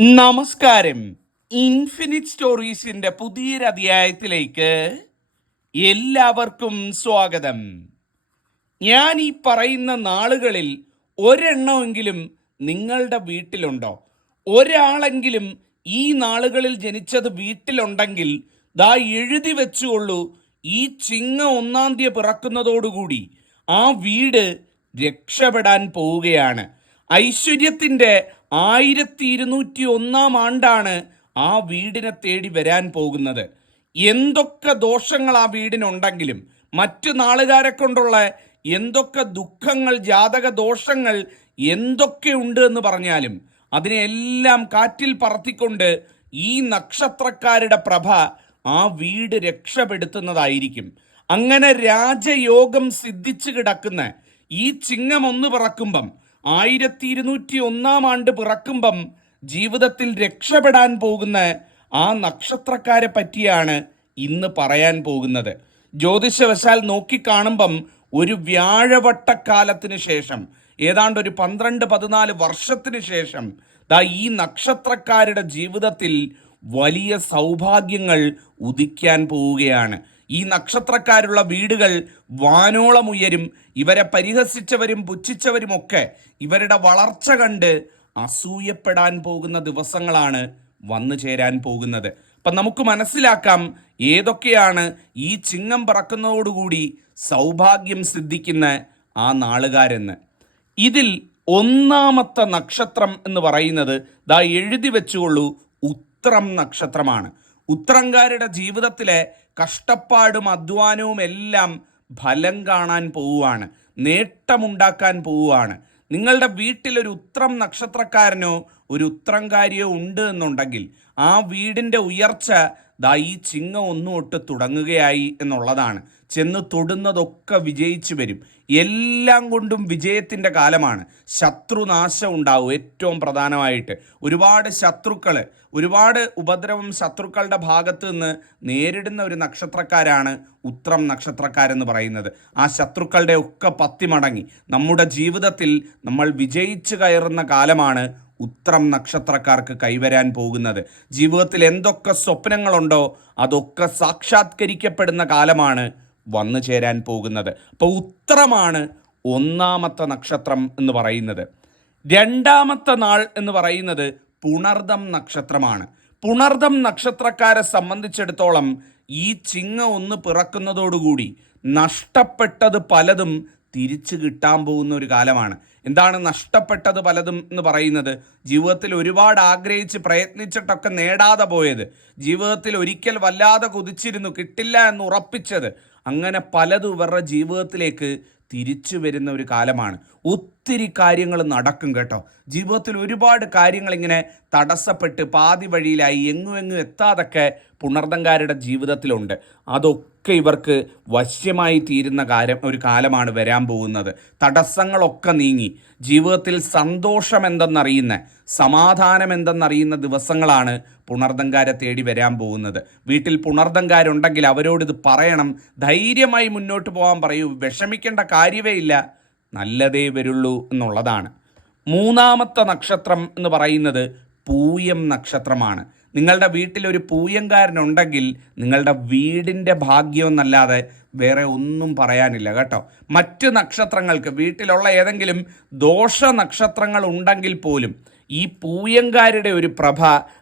നമസ്കാരം. ഇൻഫിനിറ്റ് സ്റ്റോറീസിന്റെ പുതിയൊരു അധ്യായത്തിലേക്ക് എല്ലാവർക്കും സ്വാഗതം. ഞാൻ ഈ പറയുന്ന നാളുകളിൽ ഒരെണ്ണമെങ്കിലും നിങ്ങളുടെ വീട്ടിലുണ്ടോ? ഒരാളെങ്കിലും ഈ നാളുകളിൽ ജനിച്ചത് വീട്ടിലുണ്ടെങ്കിൽ ദാ എഴുതി വെച്ചുകൊള്ളൂ ഈ ചിങ്ങ ഒന്നാം തീയതി പിറക്കുന്നതോടുകൂടി ആ വീട് രക്ഷപ്പെടാൻ പോവുകയാണ്. ഐശ്വര്യത്തിന്റെ ആയിരത്തി ഇരുന്നൂറ്റി ഒന്നാം ആണ്ടാണ് ആ വീടിനെ തേടി വരാൻ പോകുന്നത്. എന്തൊക്കെ ദോഷങ്ങൾ ആ വീടിനുണ്ടെങ്കിലും മറ്റു നാളുകാരെ കൊണ്ടുള്ള എന്തൊക്കെ ദുഃഖങ്ങൾ ജാതക ദോഷങ്ങൾ എന്തൊക്കെ ഉണ്ട് എന്ന് പറഞ്ഞാലും അതിനെല്ലാം കാറ്റിൽ പറത്തിക്കൊണ്ട് ഈ നക്ഷത്രക്കാരുടെ പ്രഭ ആ വീട് രക്ഷപ്പെടുത്തുന്നതായിരിക്കും. അങ്ങനെ രാജയോഗം സിദ്ധിച്ചു കിടക്കുന്ന ഈ ചിങ്ങം ഒന്ന് പിറക്കുമ്പം ആയിരത്തി ഇരുന്നൂറ്റി ഒന്നാം ആണ്ട് പിറക്കുമ്പം ജീവിതത്തിൽ രക്ഷപ്പെടാൻ പോകുന്ന ആ നക്ഷത്രക്കാരെ പറ്റിയാണ് ഇന്ന് പറയാൻ പോകുന്നത്. ജ്യോതിഷവശാൽ നോക്കിക്കാണുമ്പം ഒരു വ്യാഴവട്ടക്കാലത്തിന് ശേഷം ഏതാണ്ട് ഒരു പന്ത്രണ്ട് പതിനാല് വർഷത്തിന് ശേഷം ദാ ഈ നക്ഷത്രക്കാരുടെ ജീവിതത്തിൽ വലിയ സൗഭാഗ്യങ്ങൾ ഉദിക്കാൻ പോവുകയാണ്. ഈ നക്ഷത്രക്കാരുള്ള വീടുകൾ വാനോളമുയരും ഇവരെ പരിഹസിച്ചവരും പുച്ഛിച്ചവരുമൊക്കെ ഇവരുടെ വളർച്ച കണ്ട് അസൂയപ്പെടാൻ പോകുന്ന ദിവസങ്ങളാണ് വന്നു ചേരാൻ പോകുന്നത്. അപ്പം നമുക്ക് മനസ്സിലാക്കാം ഏതൊക്കെയാണ് ഈ ചിങ്ങം പറക്കുന്നതോടുകൂടി സൗഭാഗ്യം സിദ്ധിക്കുന്ന ആ നാളുകാരെന്ന്. ഇതിൽ ഒന്നാമത്തെ നക്ഷത്രം എന്ന് പറയുന്നത് ദാ എഴുതി വെച്ചുകൊള്ളൂ ഉത്രം നക്ഷത്രമാണ്. ഉത്രങ്കാരുടെ ജീവിതത്തിലെ കഷ്ടപ്പാടും അധ്വാനവും എല്ലാം ഫലം കാണാൻ പോവുകയാണ്. നേട്ടമുണ്ടാക്കാൻ പോവുകയാണ്. നിങ്ങളുടെ വീട്ടിൽ ഒരു ഉത്രം നക്ഷത്രക്കാരനോ ഒരു ഉത്രങ്കാരിയോ ഉണ്ട് എന്നുണ്ടെങ്കിൽ ആ വീടിന്റെ ഉയർച്ച ദാ ഈ ചിങ്ങ ഒന്നുമൊട്ട് തുടങ്ങുകയായി എന്നുള്ളതാണ്. ചെന്ന് തൊടുന്നതൊക്കെ വിജയിച്ചു വരും. എല്ലാം കൊണ്ടും വിജയത്തിന്റെ കാലമാണ്. ശത്രുനാശം ഉണ്ടാവും ഏറ്റവും പ്രധാനമായിട്ട്. ഒരുപാട് ശത്രുക്കൾ ഒരുപാട് ഉപദ്രവം ശത്രുക്കളുടെ ഭാഗത്ത് നിന്ന് നേരിടുന്ന ഒരു നക്ഷത്രക്കാരാണ് ഉത്രം നക്ഷത്രക്കാരെന്ന് പറയുന്നത്. ആ ശത്രുക്കളുടെ ഒക്കെ പത്തി മടങ്ങി നമ്മുടെ ജീവിതത്തിൽ നമ്മൾ വിജയിച്ചു കയറുന്ന കാലമാണ് ഉത്രം നക്ഷത്രക്കാർക്ക് കൈവരാൻ പോകുന്നത്. ജീവിതത്തിൽ എന്തൊക്കെ സ്വപ്നങ്ങളുണ്ടോ അതൊക്കെ സാക്ഷാത്കരിക്കപ്പെടുന്ന കാലമാണ് വന്നു ചേരാൻ പോകുന്നത്. അപ്പോൾ ഉത്രമാണ് ഒന്നാമത്തെ നക്ഷത്രം എന്ന് പറയുന്നത്. രണ്ടാമത്തെ നാൾ എന്ന് പറയുന്നത് പുണർദം നക്ഷത്രമാണ്. പുണർദം നക്ഷത്രക്കാരെ സംബന്ധിച്ചിടത്തോളം ഈ ചിങ്ങ ഒന്ന് പിറക്കുന്നതോടുകൂടി നഷ്ടപ്പെട്ടത് പലതും തിരിച്ചു കിട്ടാൻ പോകുന്ന ഒരു കാലമാണ്. എന്താണ് നഷ്ടപ്പെട്ടത് പലതും എന്ന് പറയുന്നത്? ജീവിതത്തിൽ ഒരുപാട് ആഗ്രഹിച്ച് പ്രയത്നിച്ചിട്ടൊക്കെ നേടാതെ പോയത്. ജീവിതത്തിൽ ഒരിക്കൽ വല്ലാതെ കുതിച്ചിരുന്നു കിട്ടില്ല എന്ന് ഉറപ്പിച്ചത്. അങ്ങനെ പലതും ഇവരുടെ ജീവിതത്തിലേക്ക് തിരിച്ചു വരുന്ന ഒരു കാലമാണ്. ഒത്തിരി കാര്യങ്ങൾ നടക്കും കേട്ടോ. ജീവിതത്തിൽ ഒരുപാട് കാര്യങ്ങൾ ഇങ്ങനെ തടസ്സപ്പെട്ട് പാതി വഴിയിലായി എങ്ങും എങ്ങും എത്താതൊക്കെ പുണർദങ്കാരുടെ ജീവിതത്തിലുണ്ട്. അതൊക്കെ ഇവർക്ക് വശ്യമായി തീരുന്ന കാര്യം ഒരു കാലമാണ് വരാൻ പോകുന്നത്. തടസ്സങ്ങളൊക്കെ നീങ്ങി. ജീവിതത്തിൽ സന്തോഷം എന്തെന്നറിയുന്ന സമാധാനം എന്തെന്നറിയുന്ന ദിവസങ്ങളാണ് പുണർദങ്കാരെ തേടി വരാൻ പോകുന്നത്. വീട്ടിൽ പുണർദങ്കാരുണ്ടെങ്കിൽ അവരോട് ഇത് പറയണം. ധൈര്യമായി മുന്നോട്ട് പോകാൻ പറയൂ. വിഷമിക്കേണ്ട കാര്യമേ ഇല്ല. നല്ലതേ വരുള്ളൂ എന്നുള്ളതാണ്. മൂന്നാമത്തെ നക്ഷത്രം എന്ന് പറയുന്നത് പൂയം നക്ഷത്രമാണ്. നിങ്ങളുടെ വീട്ടിൽ ഒരു പൂയംകാരനുണ്ടെങ്കിൽ നിങ്ങളുടെ വീടിന്റെ ഭാഗ്യമെന്നല്ലാതെ വേറെ ഒന്നും പറയാനില്ല കേട്ടോ. മറ്റ് നക്ഷത്രങ്ങൾക്ക് വീട്ടിലുള്ള ഏതെങ്കിലും ദോഷ നക്ഷത്രങ്ങൾ ഉണ്ടെങ്കിൽ പോലും ഈ പൂയങ്കാരുടെ ഒരു പ്രഭ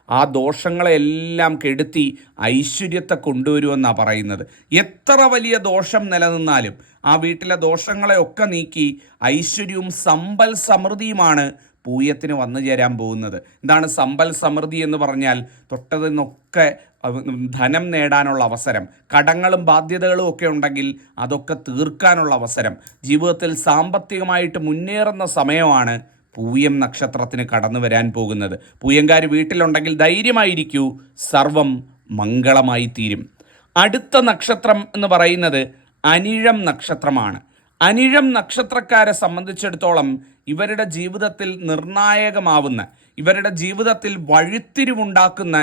ആ ദോഷങ്ങളെല്ലാം കെടുത്തി ഐശ്വര്യത്തെ കൊണ്ടുവരുമെന്നാണ് പറയുന്നത്. എത്ര വലിയ ദോഷം നിലനിന്നാലും ആ വീട്ടിലെ ദോഷങ്ങളെ ഒക്കെ നീക്കി ഐശ്വര്യവും സമ്പൽ സമൃദ്ധിയുമാണ് പൂയത്തിന് വന്നു ചേരാൻ പോകുന്നത്. എന്താണ് സമ്പൽ സമൃദ്ധി എന്ന് പറഞ്ഞാൽ തൊട്ടതിൽ നിന്നൊക്കെ ധനം നേടാനുള്ള അവസരം. കടങ്ങളും ബാധ്യതകളും ഒക്കെ ഉണ്ടെങ്കിൽ അതൊക്കെ തീർക്കാനുള്ള അവസരം. ജീവിതത്തിൽ സാമ്പത്തികമായിട്ട് മുന്നേറുന്ന സമയമാണ് പൂയം നക്ഷത്രത്തിന് കടന്നു വരാൻ പോകുന്നത്. പൂയങ്കാർ വീട്ടിലുണ്ടെങ്കിൽ ധൈര്യമായിരിക്കൂ. സർവം മംഗളമായി തീരും അടുത്ത നക്ഷത്രം എന്ന് പറയുന്നത് അനിഴം നക്ഷത്രമാണ്. അനിഴം നക്ഷത്രക്കാരെ സംബന്ധിച്ചിടത്തോളം ഇവരുടെ ജീവിതത്തിൽ നിർണായകമാവുന്ന ഇവരുടെ ജീവിതത്തിൽ വഴിത്തിരിവുണ്ടാക്കുന്ന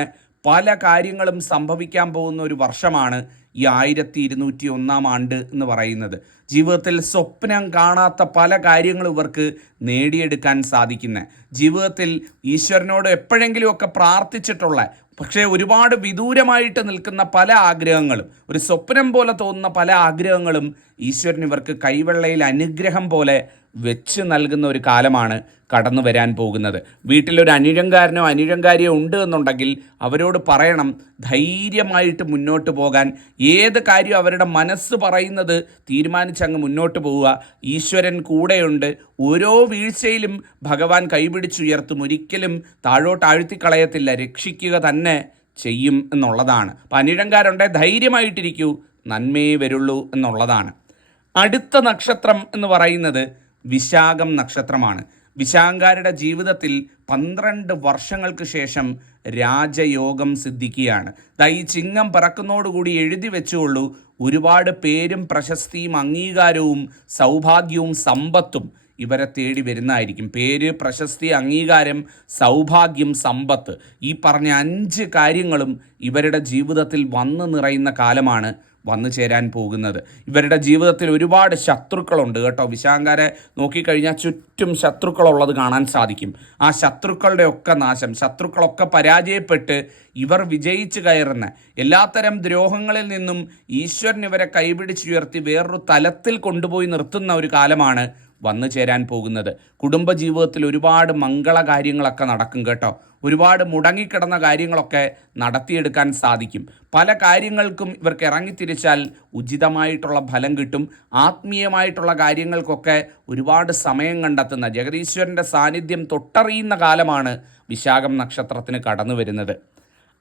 പല കാര്യങ്ങളും സംഭവിക്കാൻ പോകുന്ന ഒരു വർഷമാണ് ഈ ആയിരത്തി ഇരുന്നൂറ്റി ഒന്നാം ആണ്ട് എന്ന് പറയുന്നത്. ജീവിതത്തിൽ സ്വപ്നം കാണാത്ത പല കാര്യങ്ങളും ഇവർക്ക് നേടിയെടുക്കാൻ സാധിക്കുന്നത് ജീവിതത്തിൽ ഈശ്വരനോട് എപ്പോഴെങ്കിലുമൊക്കെ പ്രാർത്ഥിച്ചിട്ടുള്ള പക്ഷേ ഒരുപാട് വിദൂരമായിട്ട് നിൽക്കുന്ന പല ആഗ്രഹങ്ങളും ഒരു സ്വപ്നം പോലെ തോന്നുന്ന പല ആഗ്രഹങ്ങളും ഈശ്വരൻ ഇവർക്ക് കൈവെള്ളയിൽ അനുഗ്രഹം പോലെ വെച്ച് നൽകുന്ന ഒരു കാലമാണ് കടന്നു വരാൻ പോകുന്നത്. വീട്ടിലൊരു അനിഴങ്കാരനോ അനിഴങ്കാരിയോ ഉണ്ട് എന്നുണ്ടെങ്കിൽ അവരോട് പറയണം ധൈര്യമായിട്ട് മുന്നോട്ട് പോകാൻ. ഏത് കാര്യം അവരുടെ മനസ്സ് പറയുന്നത് തീരുമാനിച്ചങ്ങ് മുന്നോട്ട് പോവുക. ഈശ്വരൻ കൂടെയുണ്ട്. ഓരോ വീഴ്ചയിലും ഭഗവാൻ കൈപിടിച്ചുയർത്തും. ഒരിക്കലും താഴോട്ട് ആഴ്ത്തിക്കളയത്തില്ല. രക്ഷിക്കുക തന്നെ ചെയ്യും എന്നുള്ളതാണ്. അപ്പം അനിഴങ്കാരുണ്ടെ ധൈര്യമായിട്ടിരിക്കൂ. നന്മയേ വരുള്ളൂ എന്നുള്ളതാണ്. അടുത്ത നക്ഷത്രം എന്ന് പറയുന്നത് വിശാഖം നക്ഷത്രമാണ്. വിശാഖാരുടെ ജീവിതത്തിൽ പന്ത്രണ്ട് വർഷങ്ങൾക്ക് ശേഷം രാജയോഗം സിദ്ധിക്കുകയാണ്. ദാ ഈ ചിങ്ങം പിറക്കുന്നതോടുകൂടി എഴുതി വെച്ചുകൊള്ളൂ ഒരുപാട് പേരും പ്രശസ്തിയും അംഗീകാരവും സൗഭാഗ്യവും സമ്പത്തും ഇവരെ തേടി വരുന്നതായിരിക്കും. പേര് പ്രശസ്തി അംഗീകാരം സൗഭാഗ്യം സമ്പത്ത് ഈ പറഞ്ഞ അഞ്ച് കാര്യങ്ങളും ഇവരുടെ ജീവിതത്തിൽ വന്നു നിറയുന്ന കാലമാണ്. വന്നു ചേരാൻ പോകുന്നത്. ഇവരുടെ ജീവിതത്തിൽ ഒരുപാട് ശത്രുക്കളുണ്ട് കേട്ടോ. വിശാങ്കാരെ നോക്കിക്കഴിഞ്ഞാൽ ചുറ്റും ശത്രുക്കളുള്ളത് കാണാൻ സാധിക്കും. ആ ശത്രുക്കളുടെ ഒക്കെ നാശം ശത്രുക്കളൊക്കെ പരാജയപ്പെട്ട് ഇവർ വിജയിച്ചു കയറുന്ന എല്ലാത്തരം ദ്രോഹങ്ങളിൽ നിന്നും ഈശ്വരൻ ഇവരെ കൈപിടിച്ചുയർത്തി വേറൊരു തലത്തിൽ കൊണ്ടുപോയി നിർത്തുന്ന ഒരു കാലമാണ് വന്നു ചേരാൻ പോകുന്നത്. കുടുംബജീവിതത്തിൽ ഒരുപാട് മംഗള കാര്യങ്ങളൊക്കെ നടക്കും കേട്ടോ. ഒരുപാട് മുടങ്ങിക്കിടന്ന കാര്യങ്ങളൊക്കെ നടത്തിയെടുക്കാൻ സാധിക്കും. പല കാര്യങ്ങൾക്കും ഇവർക്ക് ഇറങ്ങിത്തിരിച്ചാൽ ഉചിതമായിട്ടുള്ള ഫലം കിട്ടും. ആത്മീയമായിട്ടുള്ള കാര്യങ്ങൾക്കൊക്കെ ഒരുപാട് സമയം കണ്ടെത്തുന്ന ജഗദീശ്വരന്റെ സാന്നിധ്യം തൊട്ടറിയുന്ന കാലമാണ് വിശാഖം നക്ഷത്രത്തിന് കടന്നു വരുന്നത്.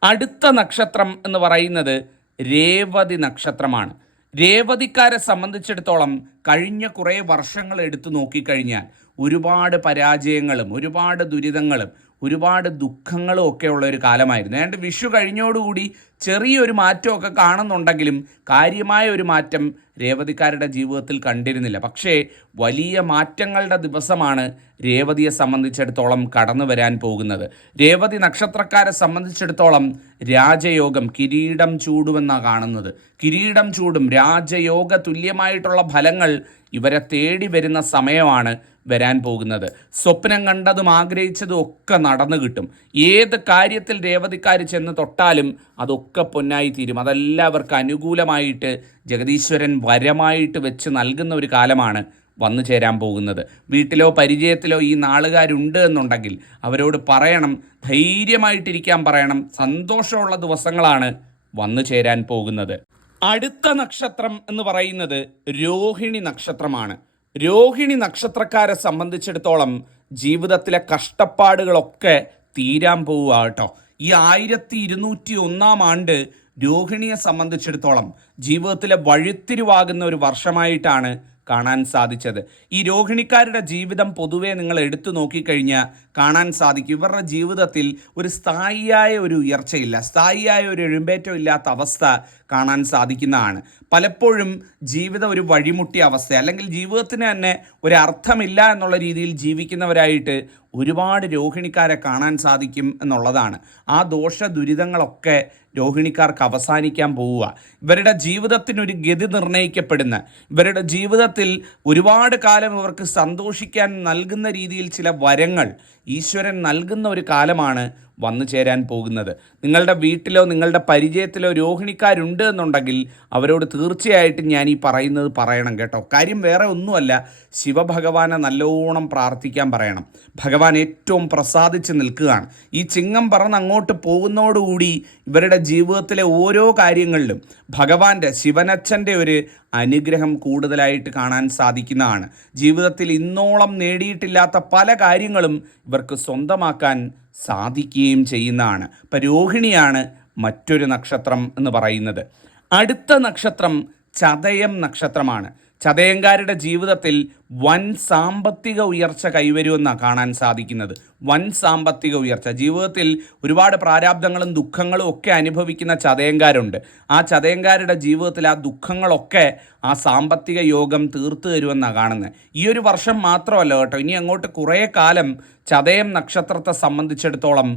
അടുത്ത നക്ഷത്രം എന്ന് പറയുന്നത് രേവതി നക്ഷത്രമാണ്. രേവതിക്കാരെ സംബന്ധിച്ചിടത്തോളം കഴിഞ്ഞ കുറേ വർഷങ്ങൾ എടുത്തു നോക്കിക്കഴിഞ്ഞാൽ ഒരുപാട് പരാജയങ്ങളും ഒരുപാട് ദുരിതങ്ങളും ഒരുപാട് ദുഃഖങ്ങളും ഒക്കെ ഉള്ള ഒരു കാലമായിരുന്നു. ഏതാണ്ട് വിഷു കഴിഞ്ഞോടുകൂടി ചെറിയൊരു മാറ്റമൊക്കെ കാണുന്നുണ്ടെങ്കിലും കാര്യമായ ഒരു മാറ്റം രേവതിക്കാരുടെ ജീവിതത്തിൽ കണ്ടിരുന്നില്ല. പക്ഷേ വലിയ മാറ്റങ്ങളുടെ ദിവസമാണ് രേവതിയെ സംബന്ധിച്ചിടത്തോളം കടന്നു വരാൻ പോകുന്നത്. രേവതി നക്ഷത്രക്കാരെ സംബന്ധിച്ചിടത്തോളം രാജയോഗം കിരീടം ചൂടുമെന്നാണ് കാണുന്നത്. കിരീടം ചൂടും രാജയോഗ തുല്യമായിട്ടുള്ള ഫലങ്ങൾ ഇവരെ തേടി വരുന്ന സമയമാണ് വരാൻ പോകുന്നത്. സ്വപ്നം കണ്ടതും ആഗ്രഹിച്ചതും ഒക്കെ നടന്നു കിട്ടും. ഏത് കാര്യത്തിൽ രേവതിക്കാർ ചെന്ന് തൊട്ടാലും അതൊക്കെ പൊന്നായി തീരും. അതെല്ലാവർക്ക് അനുകൂലമായിട്ട് ജഗദീശ്വരൻ വരമായിട്ട് വെച്ച് നൽകുന്ന ഒരു കാലമാണ് വന്നു ചേരാൻ പോകുന്നത്. വീട്ടിലോ പരിചയത്തിലോ ഈ നാളുകാരുണ്ട് എന്നുണ്ടെങ്കിൽ അവരോട് പറയണം ധൈര്യമായിട്ടിരിക്കാൻ പറയണം. സന്തോഷമുള്ള ദിവസങ്ങളാണ് വന്നു ചേരാൻ പോകുന്നത്. അടുത്ത നക്ഷത്രം എന്ന് പറയുന്നത് രോഹിണി നക്ഷത്രമാണ്. രോഹിണി നക്ഷത്രക്കാരെ സംബന്ധിച്ചിടത്തോളം ജീവിതത്തിലെ കഷ്ടപ്പാടുകളൊക്കെ തീരാൻ പോവുക കേട്ടോ. ഈ ആയിരത്തി ഇരുന്നൂറ്റി ഒന്നാം ആണ്ട് രോഹിണിയെ സംബന്ധിച്ചിടത്തോളം ജീവിതത്തിലെ വഴിത്തിരിവാകുന്ന ഒരു വർഷമായിട്ടാണ് കാണാൻ സാധിച്ചത്. ഈ രോഹിണിക്കാരുടെ ജീവിതം പൊതുവേ നിങ്ങൾ എടുത്തു നോക്കിക്കഴിഞ്ഞാൽ കാണാൻ സാധിക്കും. ഇവരുടെ ജീവിതത്തിൽ ഒരു സ്ഥായിയായ ഒരു ഉയർച്ചയില്ല. സ്ഥായിയായ ഒരു എഴുമ്പേറ്റം ഇല്ലാത്ത അവസ്ഥ കാണാൻ സാധിക്കുന്നതാണ്. പലപ്പോഴും ജീവിതം ഒരു വഴിമുട്ടിയ അവസ്ഥ അല്ലെങ്കിൽ ജീവിതത്തിന് തന്നെ ഒരു അർത്ഥമില്ല എന്നുള്ള രീതിയിൽ ജീവിക്കുന്നവരായിട്ട് ഒരുപാട് രോഹിണിക്കാരെ കാണാൻ സാധിക്കും എന്നുള്ളതാണ്. ആ ദോഷ ദുരിതങ്ങളൊക്കെ രോഹിണിക്കാർക്ക് അവസാനിക്കാൻ പോവുക. ഇവരുടെ ജീവിതത്തിനൊരു ഗതി നിർണയിക്കപ്പെടുന്ന ഇവരുടെ ജീവിതത്തിൽ ഒരുപാട് കാലം ഇവർക്ക് സന്തോഷിക്കാൻ നൽകുന്ന രീതിയിൽ ചില വരങ്ങൾ ഈശ്വരൻ നൽകുന്ന ഒരു കാലമാണ് വന്നു ചേരാൻ പോകുന്നത്. നിങ്ങളുടെ വീട്ടിലോ നിങ്ങളുടെ പരിചയത്തിലോ രോഹിണിക്കാരുണ്ട് എന്നുണ്ടെങ്കിൽ അവരോട് തീർച്ചയായിട്ടും ഞാൻ ഈ പറയുന്നത് പറയണം കേട്ടോ. കാര്യം വേറെ ഒന്നുമല്ല ശിവഭഗവാനെ നല്ലോണം പ്രാർത്ഥിക്കാൻ പറയണം. ഭഗവാൻ ഏറ്റവും പ്രസാദിച്ച് നിൽക്കുകയാണ്. ഈ ചിങ്ങം പറന്ന് അങ്ങോട്ട് പോകുന്നതോടുകൂടി ഇവരുടെ ജീവിതത്തിലെ ഓരോ കാര്യങ്ങളിലും ഭഗവാന്റെ ശിവനച്ഛന്റെ ഒരു അനുഗ്രഹം കൂടുതലായിട്ട് കാണാൻ സാധിക്കുന്നതാണ്. ജീവിതത്തിൽ ഇന്നോളം നേടിയിട്ടില്ലാത്ത പല കാര്യങ്ങളും ഇവർക്ക് സ്വന്തമാക്കാൻ സാധിക്കുകയും ചെയ്യുന്നതാണ്. പരോഹിണിയാണ് രോഹിണിയാണ് മറ്റൊരു നക്ഷത്രം എന്ന് പറയുന്നത്. അടുത്ത നക്ഷത്രം ചതയം നക്ഷത്രമാണ്. ചതയങ്കാരുടെ ജീവിതത്തിൽ വൻ സാമ്പത്തിക ഉയർച്ച കൈവരുമെന്നാണ് കാണാൻ സാധിക്കുന്നത്. വൻ സാമ്പത്തിക ഉയർച്ച. ജീവിതത്തിൽ ഒരുപാട് പ്രാരാബ്ദങ്ങളും ദുഃഖങ്ങളും ഒക്കെ അനുഭവിക്കുന്ന ചതയങ്കാരുണ്ട്. ആ ചതയങ്കാരുടെ ജീവിതത്തിൽ ആ ദുഃഖങ്ങളൊക്കെ ആ സാമ്പത്തിക യോഗം തീർത്തു തരുമെന്നാണ് കാണുന്നത് ഈ ഒരു വർഷം മാത്രമല്ല കേട്ടോ ഇനി അങ്ങോട്ട് കുറേ കാലം ചതയം നക്ഷത്രത്തെ സംബന്ധിച്ചിടത്തോളം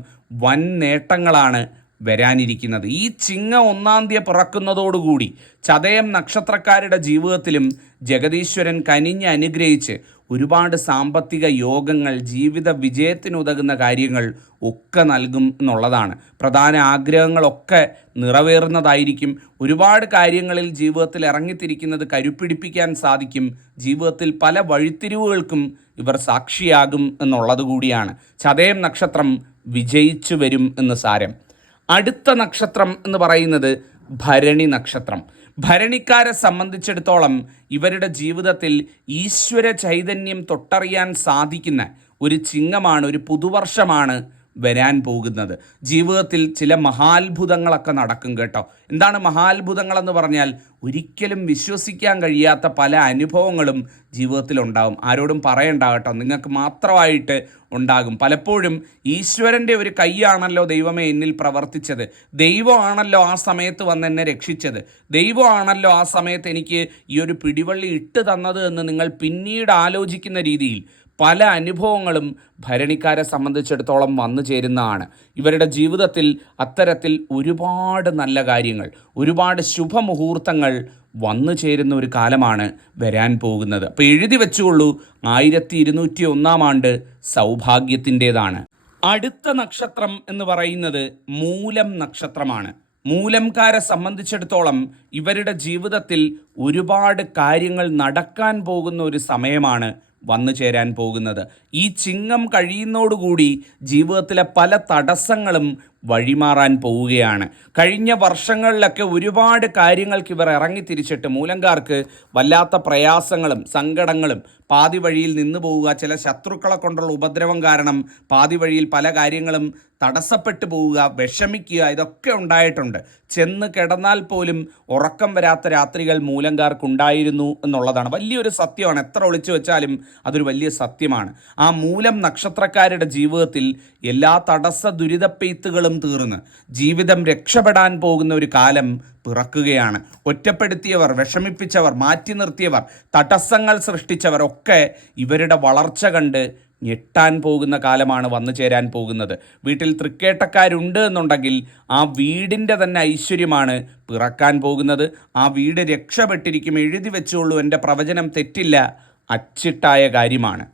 വൻ നേട്ടങ്ങളാണ് വരാനിരിക്കുന്നത്. ഈ ചിങ്ങ ഒന്നാം തീയതി പിറക്കുന്നതോടുകൂടി ചതയം നക്ഷത്രക്കാരുടെ ജീവിതത്തിലും ജഗദീശ്വരൻ കനിഞ്ഞ് അനുഗ്രഹിച്ച് ഒരുപാട് സാമ്പത്തിക യോഗങ്ങൾ ജീവിത വിജയത്തിനുതകുന്ന കാര്യങ്ങൾ ഒക്കെ നൽകും എന്നുള്ളതാണ്. പ്രധാന ആഗ്രഹങ്ങളൊക്കെ നിറവേറുന്നതായിരിക്കും. ഒരുപാട് കാര്യങ്ങളിൽ ജീവിതത്തിൽ ഇറങ്ങിത്തിരിക്കുന്നത് കരുപ്പിടിപ്പിക്കാൻ സാധിക്കും. ജീവിതത്തിൽ പല വഴിത്തിരിവുകൾക്കും ഇവർ സാക്ഷിയാകും എന്നുള്ളത് കൂടിയാണ്. ചതയം നക്ഷത്രം വിജയിച്ചു വരും എന്ന് സാരം. അടുത്ത നക്ഷത്രം എന്ന് പറയുന്നത് ഭരണി നക്ഷത്രം. ഭരണിക്കാരെ സംബന്ധിച്ചിടത്തോളം ഇവരുടെ ജീവിതത്തിൽ ഈശ്വര ചൈതന്യം തൊട്ടറിയാൻ സാധിക്കുന്ന ഒരു ചിങ്ങമാണ് ഒരു പുതുവർഷമാണ് വരാൻ പോകുന്നത്. ജീവിതത്തിൽ ചില മഹാത്ഭുതങ്ങളൊക്കെ നടക്കും കേട്ടോ. എന്താണ് മഹാത്ഭുതങ്ങളെന്ന് പറഞ്ഞാൽ ഒരിക്കലും വിശ്വസിക്കാൻ കഴിയാത്ത പല അനുഭവങ്ങളും ജീവിതത്തിൽ ഉണ്ടാകും ആരോടും പറയണ്ട കേട്ടോ. നിങ്ങൾക്ക് മാത്രമായിട്ട് ഉണ്ടാകും. പലപ്പോഴും ഈശ്വരന്റെ ഒരു കൈയാണല്ലോ ദൈവമേ എന്നിൽ പ്രവർത്തിച്ചത്. ദൈവമാണല്ലോ ആ സമയത്ത് വന്ന് എന്നെ രക്ഷിച്ചത്. ദൈവമാണല്ലോ ആ സമയത്ത് എനിക്ക് ഈ ഒരു പിടിവള്ളി ഇട്ട് തന്നത് എന്ന് നിങ്ങൾ പിന്നീട് ആലോചിക്കുന്ന രീതിയിൽ പല അനുഭവങ്ങളും ഭരണിക്കാരെ സംബന്ധിച്ചിടത്തോളം വന്നു ചേരുന്നതാണ്. ഇവരുടെ ജീവിതത്തിൽ അത്തരത്തിൽ ഒരുപാട് നല്ല കാര്യങ്ങൾ ഒരുപാട് ശുഭമുഹൂർത്തങ്ങൾ വന്നു ചേരുന്ന ഒരു കാലമാണ് വരാൻ പോകുന്നത്. അപ്പോൾ എഴുതി വെച്ചുകൊള്ളൂ ആയിരത്തി ഇരുന്നൂറ്റി ഒന്നാം ആണ്ട് സൗഭാഗ്യത്തിന്റെതാണ്. അടുത്ത നക്ഷത്രം എന്ന് പറയുന്നത് മൂലം നക്ഷത്രമാണ്. മൂലംകാരെ സംബന്ധിച്ചിടത്തോളം ഇവരുടെ ജീവിതത്തിൽ ഒരുപാട് കാര്യങ്ങൾ നടക്കാൻ പോകുന്ന ഒരു സമയമാണ് വന്നു ചേരാൻ പോകുന്നത്. ഈ ചിങ്ങം കഴിയുന്നതോടുകൂടി ജീവിതത്തിലെ പല തടസ്സങ്ങളും വഴിമാറാൻ പോവുകയാണ്. കഴിഞ്ഞ വർഷങ്ങളിലൊക്കെ ഒരുപാട് കാര്യങ്ങൾക്ക് ഇവർ ഇറങ്ങിത്തിരിച്ചിട്ട് മൂലങ്കാർക്ക് വല്ലാത്ത പ്രയാസങ്ങളും സങ്കടങ്ങളും പാതി വഴിയിൽ നിന്ന് പോവുക ചില ശത്രുക്കളെ കൊണ്ടുള്ള ഉപദ്രവം കാരണം പാതി വഴിയിൽ പല കാര്യങ്ങളും തടസ്സപ്പെട്ടു പോവുക വിഷമിക്കുക ഇതൊക്കെ ഉണ്ടായിട്ടുണ്ട്. ചെന്ന് കിടന്നാൽ പോലും ഉറക്കം വരാത്ത രാത്രികൾ മൂലങ്കാർക്കുണ്ടായിരുന്നു എന്നുള്ളതാണ്. വലിയൊരു സത്യമാണ്. എത്ര ഒളിച്ചു വെച്ചാലും അതൊരു വലിയ സത്യമാണ്. ആ മൂലം നക്ഷത്രക്കാരുടെ ജീവിതത്തിൽ എല്ലാ തടസ്സ ദുരിതപ്പെയ്ത്തുകളും തീർന്ന് ജീവിതം രക്ഷപ്പെടാൻ പോകുന്ന ഒരു കാലം പിറക്കുകയാണ്. ഒറ്റപ്പെടുത്തിയവർ വിഷമിപ്പിച്ചവർ മാറ്റി നിർത്തിയവർ തടസ്സങ്ങൾ സൃഷ്ടിച്ചവർ ഒക്കെ ഇവരുടെ വളർച്ച കണ്ട് ഞെട്ടാൻ പോകുന്ന കാലമാണ് വന്നു ചേരാൻ പോകുന്നത്. വീട്ടിൽ തൃക്കേട്ടക്കാരുണ്ട് എന്നുണ്ടെങ്കിൽ ആ വീടിന്റെ തന്നെ ഐശ്വര്യമാണ് പിറക്കാൻ പോകുന്നത്. ആ വീട് രക്ഷപ്പെട്ടിരിക്കും എഴുതി വെച്ചുള്ളൂ എന്റെ പ്രവചനം തെറ്റില്ല അച്ചിട്ടായ കാര്യമാണ്.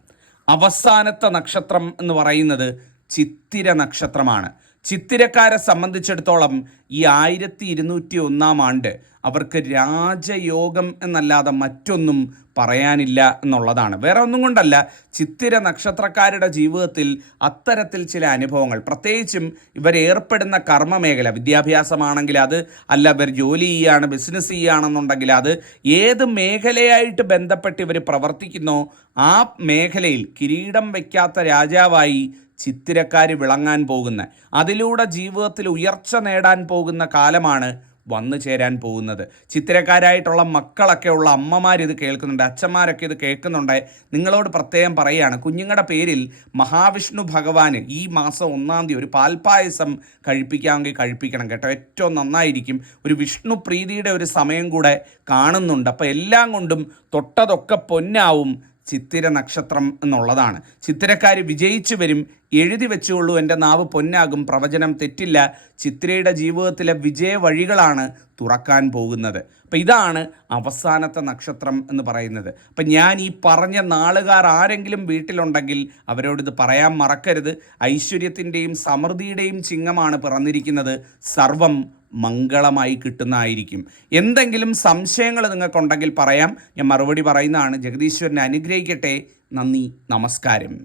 അവസാനത്തെ നക്ഷത്രം എന്ന് പറയുന്നത് ചിത്തിര നക്ഷത്രമാണ്. ചിത്തിരക്കാരെ സംബന്ധിച്ചിടത്തോളം ഈ ആയിരത്തി ഇരുന്നൂറ്റി ഒന്നാം ആണ്ട് അവർക്ക് രാജയോഗം എന്നല്ലാതെ മറ്റൊന്നും പറയാനില്ല എന്നുള്ളതാണ്. വേറെ ഒന്നും കൊണ്ടല്ല ചിത്തിര നക്ഷത്രക്കാരുടെ ജീവിതത്തിൽ അത്തരത്തിൽ ചില അനുഭവങ്ങൾ. പ്രത്യേകിച്ചും ഇവരേർപ്പെടുന്ന കർമ്മ മേഖല വിദ്യാഭ്യാസമാണെങ്കിൽ അത് അല്ല ഇവർ ജോലി ചെയ്യുകയാണ് ബിസിനസ് ചെയ്യുകയാണെന്നുണ്ടെങ്കിൽ അത് ഏത് മേഖലയായിട്ട് ബന്ധപ്പെട്ട് ഇവർ പ്രവർത്തിക്കുന്നോ ആ മേഖലയിൽ കിരീടം വയ്ക്കാത്ത രാജാവായി ചിത്തിരക്കാർ വിളങ്ങാൻ പോകുന്ന അതിലൂടെ ജീവിതത്തിൽ ഉയർച്ച നേടാൻ പോകുന്ന കാലമാണ് വന്നു ചേരാൻ പോകുന്നത്. ചിത്തിരക്കാരായിട്ടുള്ള മക്കളൊക്കെ ഉള്ള അമ്മമാർ ഇത് കേൾക്കുന്നുണ്ട് അച്ഛന്മാരൊക്കെ ഇത് കേൾക്കുന്നുണ്ട്. നിങ്ങളോട് പ്രത്യേകം പറയുകയാണ് കുഞ്ഞുങ്ങളുടെ പേരിൽ മഹാവിഷ്ണു ഭഗവാന് ഈ മാസം ഒന്നാം തീയതി ഒരു പാൽപ്പായസം കഴിപ്പിക്കാമെങ്കിൽ കഴിപ്പിക്കണം കേട്ടോ. ഏറ്റവും നന്നായിരിക്കും. ഒരു വിഷ്ണു പ്രീതിയുടെ ഒരു സമയം കൂടെ കാണുന്നുണ്ട്. അപ്പോൾ എല്ലാം കൊണ്ടും തൊട്ടതൊക്കെ പൊന്നാവും ചിത്തിര നക്ഷത്രം എന്നുള്ളതാണ്. ചിത്തിരക്കാർ വിജയിച്ചു വരും. എഴുതി വെച്ചുകൊള്ളൂ എന്റെ നാവ് പൊന്നാകും. പ്രവചനം തെറ്റില്ല. ചിത്തിരയുടെ ജീവിതത്തിലെ വിജയ വഴികളാണ് തുറക്കാൻ പോകുന്നത്. അപ്പം ഇതാണ് അവസാനത്തെ നക്ഷത്രം എന്ന് പറയുന്നത്. അപ്പം ഞാൻ ഈ പറഞ്ഞ നാളുകാർ ആരെങ്കിലും വീട്ടിലുണ്ടെങ്കിൽ അവരോട് അവരോടിത് പറയാൻ മറക്കരുത്. ഐശ്വര്യത്തിന്റെയും സമൃദ്ധിയുടെയും ചിങ്ങമാണ് പിറന്നിരിക്കുന്നത്. സർവം മംഗളമായി കിട്ടുന്നതായിരിക്കും. എന്തെങ്കിലും സംശയങ്ങൾ നിങ്ങൾക്കുണ്ടെങ്കിൽ പറയാം. ഞാൻ മറുപടി പറയുന്നതാണ്. ജഗദീശ്വരനെ അനുഗ്രഹിക്കട്ടെ. നന്ദി. നമസ്കാരം.